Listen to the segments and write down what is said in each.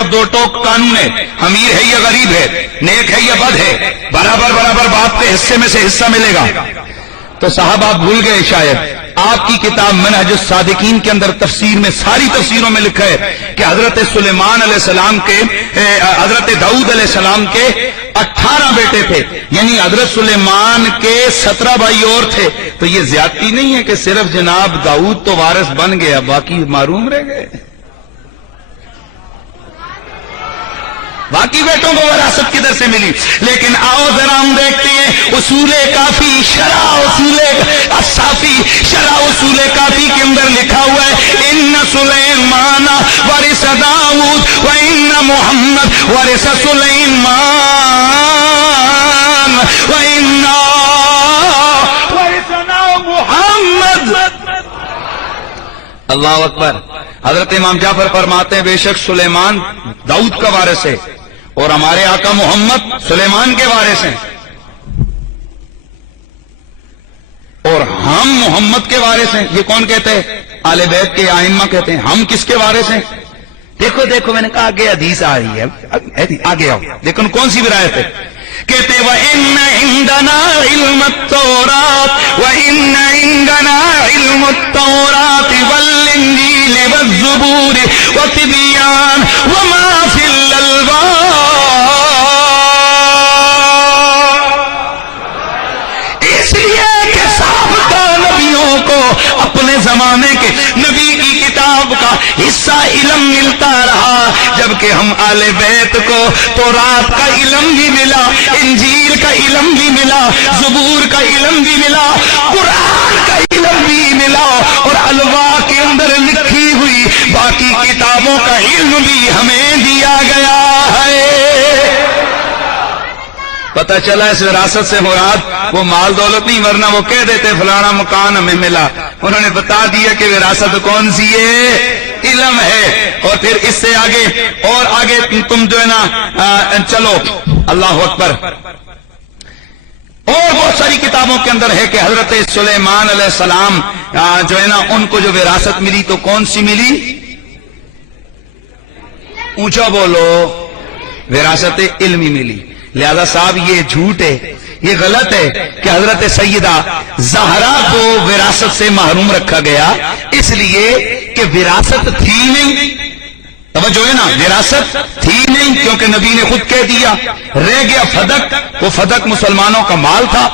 طرف دو ٹوک قانون ہے، امیر ہے یا غریب ہے، نیک ہے یا بد ہے، برابر برابر باپ کے حصے میں سے حصہ ملے گا۔ تو صاحب آپ بھول گئے شاید، آپ کی کتاب منہج الصادقین کے اندر تفسیر میں ساری تفسیروں میں لکھا ہے کہ حضرت سلیمان علیہ السلام کے حضرت داؤد علیہ السلام کے 18 بیٹے تھے، یعنی حضرت سلیمان کے 17 بھائی اور تھے۔ تو یہ زیادتی نہیں ہے کہ صرف جناب داؤد تو وارث بن گیا، باقی محروم رہ گئے، باقی بیٹوں کو وراثت کدھر سے ملی؟ لیکن آؤ ذرا ہم دیکھتے ہیں اصول کافی شرح اصول صافی شرح اصول کافی کے اندر لکھا ہوا ہے ان سلیمان ورث داؤد و ان محمد ورث سلیمان و ان ورثنا محمد۔ اللہ اکبر۔ حضرت امام جعفر فرماتے ہیں بے شک سلیمان داؤد کا وارث ہے اور ہمارے آقا محمد سلیمان کے وارث ہیں، اور ہم محمد کے وارث ہیں۔ یہ کون کہتے ہیں؟ آل بیت کے ائمہ کہتے ہیں۔ ہم کس کے وارث ہیں؟ دیکھو دیکھو، میں نے کہا آگے حدیث آ رہی ہے، آگے آؤ دیکھو کون سی ولایت ہے۔ کہتے وَإِنَّ عِندَنَا عِلْمَ التَّوْرَاتِ وَإِنَّ عِندَنَا عِلْمُ التَّوْرَاتِ وَالْإِنْجِيلِ وَالزُّبُورِ وَتِبْيَانَ وَمَا فِي الْأَلْوَاحِ۔ اس لیے کہ سابقہ نبیوں کو اپنے زمانے کے نبی کی کتاب کا حصہ علم ملتا رہا، جبکہ ہم آل بیت کو تورات کا علم بھی ملا، انجیل کا علم بھی ملا، زبور کا علم بھی ملا، قرآن کا علم بھی ملا، اور الواح کے اندر لکھی ہوئی باقی کتابوں کا علم بھی ہمیں دیا گیا ہے۔ پتہ چلا اس وراثت سے مراد وہ مال دولت نہیں، ورنہ وہ کہہ دیتے فلانا مکان ہمیں ملا۔ انہوں نے بتا دیا کہ وراثت کون سی ہے؟ علم ہے۔ اور پھر اس سے آگے اور آگے تم جو ہے نا چلو، اللہ اکبر، اور بہت ساری کتابوں کے اندر ہے کہ حضرت سلیمان علیہ السلام جو ہے نا ان کو جو وراثت ملی تو کون سی ملی؟ اونچا بولو، وراثت علمی ملی۔ لہذا صاحب یہ جھوٹ ہے، یہ غلط ہے کہ حضرت سیدہ زہرا کو وراثت سے محروم رکھا گیا، اس لیے کہ وراثت تھی نہیں۔ توجہ ہے نا، وراثت تھی نہیں، کیونکہ نبی نے خود کہہ دیا۔ رہ گیا فدق، وہ فدق مسلمانوں کا مال تھا۔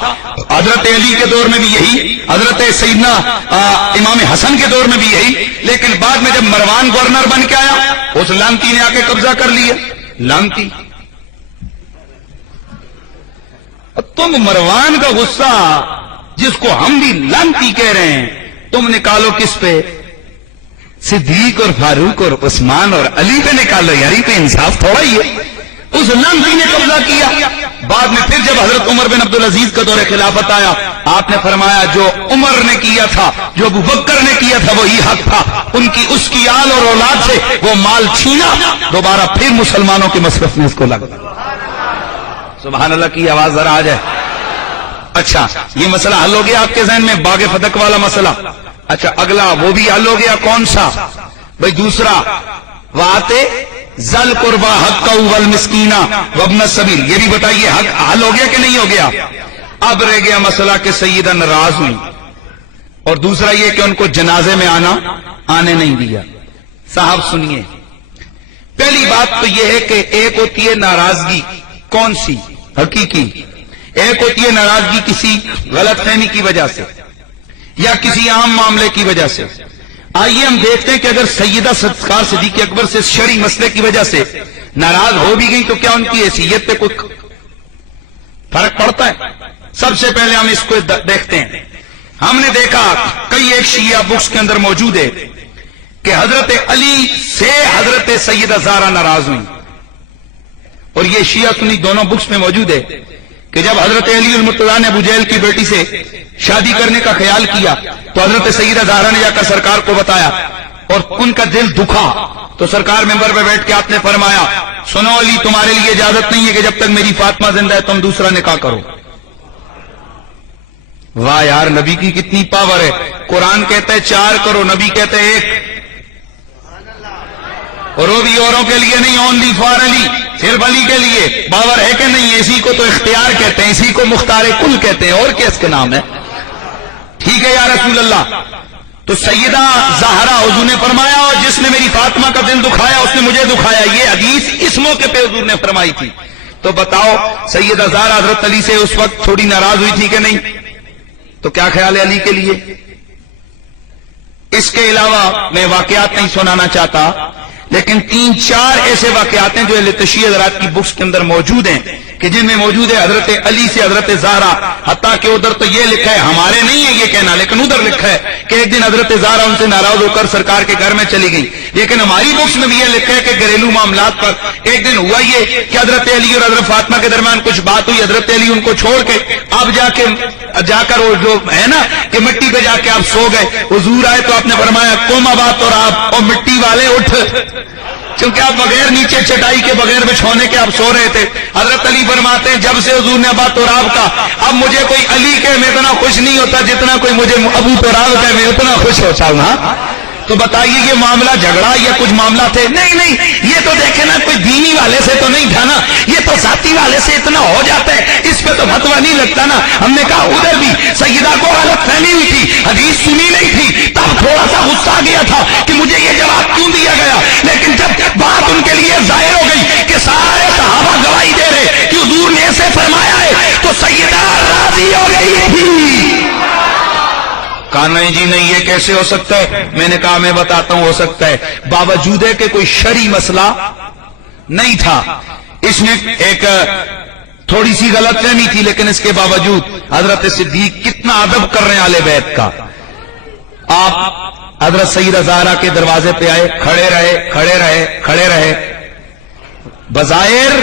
حضرت علی کے دور میں بھی یہی، حضرت سیدنا امام حسن کے دور میں بھی یہی، لیکن بعد میں جب مروان گورنر بن کے آیا، اس لانتی نے آ کے قبضہ کر لیا۔ لانتی، تم مروان کا غصہ جس کو ہم بھی لانتی کہہ رہے ہیں، تم نکالو کس پہ؟ صدیق اور فاروق اور عثمان اور علی پہ نکالو، یاری پہ انصاف تھوڑا ہی ہے۔ اس لانتی نے قبضہ کیا۔ بعد میں پھر جب حضرت عمر بن عبدالعزیز کا دور خلافت آیا، آپ نے فرمایا جو عمر نے کیا تھا، جو ابو بکر نے کیا تھا، وہی حق تھا۔ ان کی اس کی آل اور اولاد سے وہ مال چھینا، دوبارہ پھر مسلمانوں کے مصرف میں اس کو لگا۔ سبحان اللہ کی آواز ذرا آ جائے۔ اچھا، یہ مسئلہ حل ہو گیا آپ کے ذہن میں، باغ فتق والا مسئلہ۔ اچھا، اگلا وہ بھی حل ہو گیا، کون سا بھائی؟ دوسرا، وآتے ذل قربا حق والمسکینہ وابن السبیل، یہ بھی بتائیے حق حل ہو گیا کہ نہیں ہو گیا؟ اب رہ گیا مسئلہ کہ سیدہ ناراض ہوئی، اور دوسرا یہ کہ ان کو جنازے میں آنے نہیں دیا۔ صاحب سنیے، پہلی بات تو یہ ہے کہ ایک ہوتی ہے ناراضگی، کون سی؟ حقیقی۔ ایک ہوتی ہے ناراضگی کسی غلط فہمی کی وجہ سے یا کسی عام معاملے کی وجہ سے۔ آئیے ہم دیکھتے ہیں کہ اگر سیدہ سرکار صدیق اکبر سے شرعی مسئلے کی وجہ سے ناراض ہو بھی گئی تو کیا ان کی حیثیت پہ کوئی فرق پڑتا ہے؟ سب سے پہلے ہم اس کو دیکھتے ہیں۔ ہم نے دیکھا کئی ایک شیعہ بکس کے اندر موجود ہے کہ حضرت علی سے حضرت سیدہ زہرا ناراض ہوئی، اور یہ شیعہ سنی دونوں بکس میں موجود ہے کہ جب حضرت علی المرتضیٰ نے ابو جہل کی بیٹی سے شادی کرنے کا خیال کیا تو حضرت سیدہ زہرا نے جا کر سرکار کو بتایا، اور ان کا دل دکھا تو سرکار ممبر پہ بیٹھ کے آپ نے فرمایا، سنو علی، تمہارے لیے اجازت نہیں ہے کہ جب تک میری فاطمہ زندہ ہے تم دوسرا نکاح کرو۔ واہ یار، نبی کی کتنی پاور ہے۔ قرآن کہتا ہے 4 کرو، نبی کہتا ہے 1۔ اور وہ بھی اوروں کے لیے نہیں, اونلی فار علی, صرف علی کے لیے. باور ہے کہ نہیں؟ اسی کو تو اختیار کہتے ہیں, اسی کو مختار کل کہتے ہیں, اور کیا اس کے نام ہے؟ ٹھیک ہے یا رسول اللہ. تو سیدہ زہرا حضور نے فرمایا, اور جس نے میری فاطمہ کا دل دکھایا اس نے مجھے دکھایا. یہ حدیث اس موقع پہ حضور نے فرمائی تھی. تو بتاؤ سیدہ زہرا حضرت علی سے اس وقت تھوڑی ناراض ہوئی تھی کہ نہیں؟ تو کیا خیال ہے علی کے لیے؟ اس کے علاوہ میں واقعات نہیں سنانا چاہتا, لیکن 3-4 ایسے واقعات ہیں جو اہل تشیع حضرات کی بکس کے اندر موجود ہیں کہ جن میں موجود ہے حضرت علی سے حضرت زہرا. حتیٰ کہ ادھر تو یہ لکھا ہے, ہمارے نہیں ہے یہ کہنا, لیکن ادھر لکھا ہے کہ ایک دن حضرت زہرا ان سے ناراض ہو کر سرکار کے گھر میں چلی گئی. لیکن ہماری بکس میں بھی یہ لکھا ہے کہ گھریلو معاملات پر ایک دن ہوا یہ کہ حضرت علی اور حضرت فاطمہ کے درمیان کچھ بات ہوئی. حضرت علی ان کو چھوڑ کے اب جا کر وہ جو ہے نا کہ مٹی پہ جا کے آپ سو گئے. حضور آئے تو آپ نے فرمایا قوم آباد, اور آپ اور مٹی والے اٹھ, چونکہ آپ بغیر نیچے چٹائی کے بغیر بچھونے کے آپ سو رہے تھے. حضرت علی فرماتے ہیں جب سے حضور نے ابا تراب کا, اب مجھے کوئی علی کہ میں اتنا خوش نہیں ہوتا جتنا کوئی مجھے ابو تراب کہ میں اتنا خوش ہو جاؤں. ہاں تو بتائیے یہ معاملہ جھگڑا یا کچھ معاملہ تھے؟ نہیں, یہ تو دیکھیں نا کوئی دینی والے سے تو نہیں تھا نا, یہ تو ذاتی والے سے اتنا ہو جاتا ہے, اس پہ تو فتویٰ نہیں لگتا نا. ہم نے کہا ادھر بھی سیدہ کو غلط فہمی ہوئی تھی, حدیث سنی نہیں تھی, تب تھوڑا سا غصہ آ گیا تھا کہ مجھے یہ جواب کیوں دیا گیا. لیکن جب بات ان کے لیے ظاہر ہو گئی کہ سارے صحابہ گواہی دے رہے کہ حضور نے ایسے فرمایا ہے, تو سیدہ راضی ہو گئی تھی. کہا نہیں جی نہیں, یہ کیسے ہو سکتا ہے؟ میں نے کہا میں بتاتا ہوں, ہو سکتا ہے. باوجود ہے کہ کوئی شرعی مسئلہ نہیں تھا, اس میں ایک تھوڑی سی غلط فہمی تھی, لیکن اس کے باوجود حضرت صدیق کتنا ادب کر رہے ہیں اہل بیت کا. آپ حضرت سیدہ زہرا کے دروازے پہ آئے, کھڑے رہے. بظاہر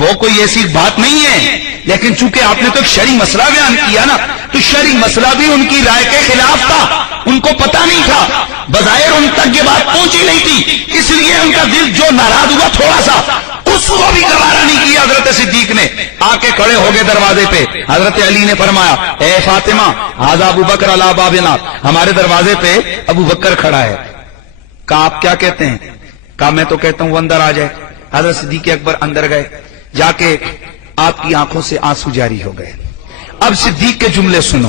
وہ کوئی ایسی بات نہیں ہے, لیکن چونکہ آپ نے تو ایک شرعی مسئلہ بیان کیا نا, تو شرعی مسئلہ بھی ان کی رائے کے خلاف تھا, ان کو پتا نہیں تھا, بظاہر ان تک یہ بات پہنچی نہیں تھی, اس لیے ان کا دل جو ناراض ہوا تھوڑا سا, اس کو بھی گوارا نہیں کیا. حضرت صدیق نے آ کے کھڑے ہو گئے دروازے پہ. حضرت علی نے فرمایا اے فاطمہ ھذا ابو بکر علی بابنا, ہمارے دروازے پہ ابو بکر کھڑا ہے. کہا آپ کیا کہتے ہیں؟ کہا میں تو کہتا ہوں وہ اندر آ جائے. حضرت صدیق اکبر اندر گئے, جا کے آپ کی آنکھوں سے آنسو جاری ہو گئے. اب صدیق کے جملے سنو.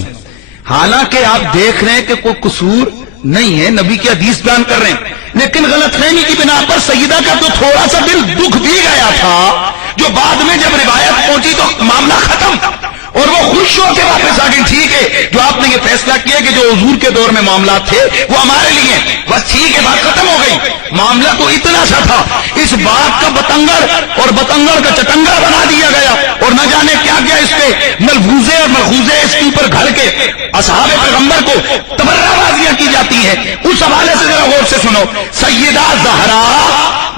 حالانکہ آپ دیکھ رہے ہیں کہ کوئی قصور نہیں ہے, نبی کی حدیث بیان کر رہے ہیں, لیکن غلط فہمی کی بنا پر سیدہ کا تو تھوڑا سا دل دکھ بھی گیا تھا, جو بعد میں جب روایت پہنچی تو معاملہ ختم اور وہ خوش ہو کے واپس آ گئی. ٹھیک ہے, جو آپ نے یہ فیصلہ کیا کہ جو حضور کے دور میں معاملات تھے وہ ہمارے لیے, بس ٹھیک ہے, بات ختم ہو گئی. معاملہ تو اتنا سا تھا, اس بات کا بتنگڑ اور بتنگڑ کا چٹنگا بنا دیا گیا, اور نہ جانے کیا کیا اس پہ ملفوظے اور ملفوظے اس کے اوپر گھڑ کے اصحاب پیغمبر کو تبرہ بازیاں کی جاتی ہیں. اس حوالے سے ذرا غور سے سنو. سیدہ زہرا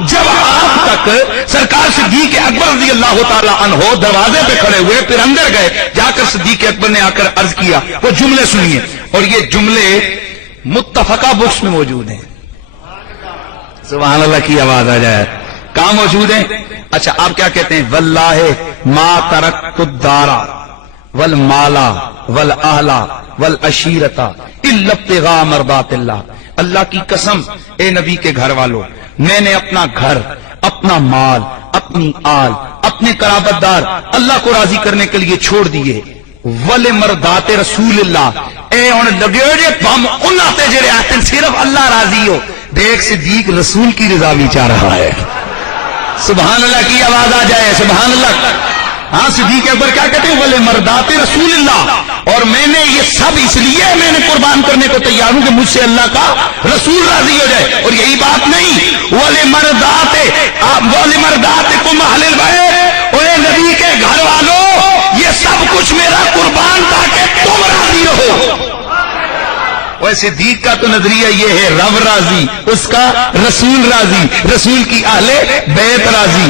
جب آپ تک سرکار صدیق اکبر رضی اللہ تعالی عنہ دروازے پہ کھڑے ہوئے, پھر اندر گئے, جا کر صدیق اکبر نے آ کر عرض کیا, وہ جملے سنیے, اور یہ جملے متفقہ بکس میں موجود ہیں. سبحان اللہ کی آواز آ جائے. کہاں موجود ہیں؟ اچھا آپ کیا کہتے ہیں؟ واللہ ما ترکت الدار والمالا والاہلا والعشیرتا الا ابتغاء مرضات اللہ. اللہ کی قسم اے نبی کے گھر والوں, میں نے اپنا گھر, اپنا مال, اپنی آل, اپنے قرابت دار اللہ کو راضی کرنے کے لیے چھوڑ دیے. ول مردات رسول اللہ, اے ان لگے جے ہم ان آتے جڑے آتے صرف اللہ راضی ہو. دیکھ صدیق رسول کی رضا بھی چاہ رہا ہے. سبحان اللہ کی آواز آ جائے. سبحان اللہ. ہاں صدیق اکبر کیا کہتے ہیں؟ ول مردات رسول اللہ, اور میں نے یہ سب اس لیے میں نے قربان کرنے کو تیار ہوں کہ مجھ سے اللہ کا رسول راضی ہو جائے. اور یہی بات نہیں, ول مردات کم اہل البیت, اے نبی کے گھر والوں یہ سب کچھ میرا قربان تاکہ تم راضی رہو. ویسے صدیق کا تو نظریہ یہ ہے رب راضی, اس کا رسول راضی, رسول کی اہل بیت راضی.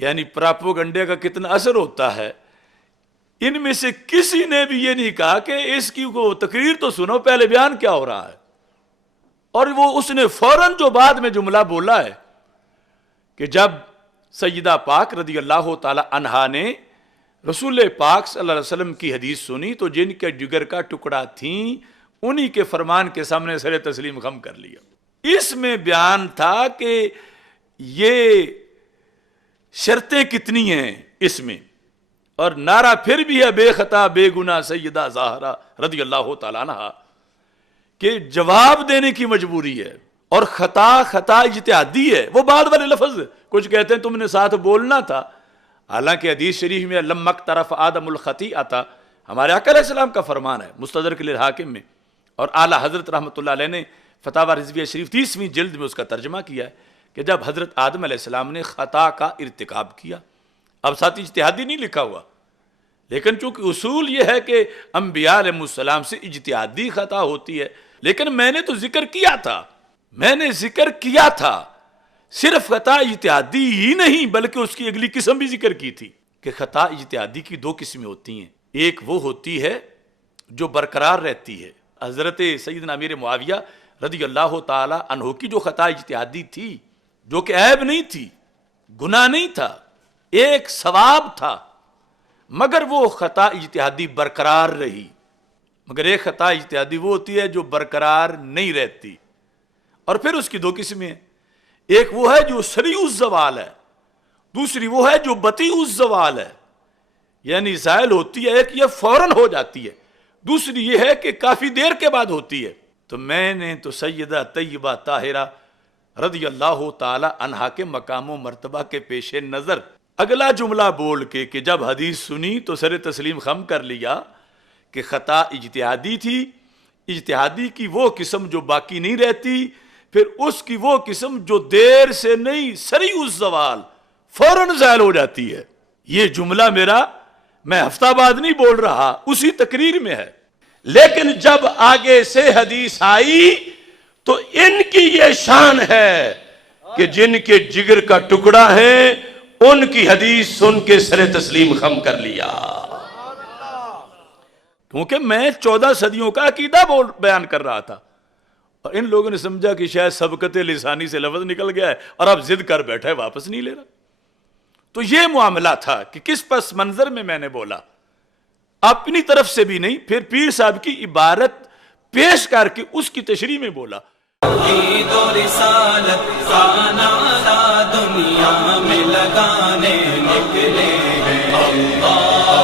یعنی پراپوگنڈے کا کتنا اثر ہوتا ہے. ان میں سے کسی نے بھی یہ نہیں کہا کہ اس کی کو تقریر تو سنو پہلے بیان کیا ہو رہا ہے. اور وہ اس نے فوراً جو بعد میں جملہ بولا ہے کہ جب سیدہ پاک رضی اللہ تعالی عنہا نے رسول پاک صلی اللہ علیہ وسلم کی حدیث سنی تو جن کے جگر کا ٹکڑا تھیں انہی کے فرمان کے سامنے سر تسلیم خم کر لیا. اس میں بیان تھا کہ یہ شرطیں کتنی ہیں اس میں, اور نعرہ پھر بھی ہے بے خطا بے گناہ سیدہ زہرا رضی اللہ تعالیٰ عنہ, کہ جواب دینے کی مجبوری ہے. اور خطا اجتہادی ہے, وہ بعد والے لفظ کچھ کہتے ہیں تم نے ساتھ بولنا تھا, حالانکہ حدیث شریف میں لم اقترف آدم الخطیئۃ ہمارے آقا علیہ السلام کا فرمان ہے مستدرک للحاکم میں, اور اعلیٰ حضرت رحمۃ اللہ علیہ نے فتاوی رضویہ شریف 30ویں جلد میں اس کا ترجمہ کیا ہے کہ جب حضرت آدم علیہ السلام نے خطا کا ارتکاب کیا, اب ساتھ اجتہادی نہیں لکھا ہوا, لیکن چونکہ اصول یہ ہے کہ انبیاء علیہ السلام سے اجتہادی خطا ہوتی ہے, لیکن میں نے تو ذکر کیا تھا صرف خطا اجتہادی ہی نہیں بلکہ اس کی اگلی قسم بھی ذکر کی تھی کہ خطا اجتہادی کی 2 قسمیں ہوتی ہیں. ایک وہ ہوتی ہے جو برقرار رہتی ہے, حضرت سیدنا امیر معاویہ رضی اللہ تعالی عنہ کی جو خطا اجتہادی تھی جو کہ عیب نہیں تھی, گناہ نہیں تھا, ایک ثواب تھا, مگر وہ خطا اجتہادی برقرار رہی. مگر ایک خطا اجتہادی وہ ہوتی ہے جو برقرار نہیں رہتی, اور پھر اس کی 2 قسمیں ہیں. ایک وہ ہے جو سریع الزوال ہے, دوسری وہ ہے جو بطیء الزوال ہے, یعنی زائل ہوتی ہے, ایک یہ فوراً ہو جاتی ہے, دوسری یہ ہے کہ کافی دیر کے بعد ہوتی ہے. تو میں نے تو سیدہ طیبہ طاہرہ رضی اللہ تعالی عنہا کے مقام و مرتبہ کے پیش نظر اگلا جملہ بول کے کہ جب حدیث سنی تو سر تسلیم خم کر لیا کہ خطا اجتہادی تھی, اجتہادی کی وہ قسم جو باقی نہیں رہتی, پھر اس کی وہ قسم جو دیر سے نہیں سریع الزوال فوراً زائل ہو جاتی ہے. یہ جملہ میرا میں ہفتہ بعد نہیں بول رہا, اسی تقریر میں ہے. لیکن جب آگے سے حدیث آئی تو ان کی یہ شان ہے کہ جن کے جگر کا ٹکڑا ہے ان کی حدیث سن کے سر تسلیم خم کر لیا. کیونکہ میں 14 صدیوں کا عقیدہ بیان کر رہا تھا, اور ان لوگوں نے سمجھا کہ شاید سبقت لسانی سے لفظ نکل گیا ہے اور اب ضد کر بیٹھا ہے, واپس نہیں لے رہا. تو یہ معاملہ تھا کہ کس پس منظر میں نے بولا, اپنی طرف سے بھی نہیں, پھر پیر صاحب کی عبارت پیش کر کے اس کی تشریح میں بولا. توحید و رسالت کا نعرہ دنیا میں لگانے نکلے ہیں اللہ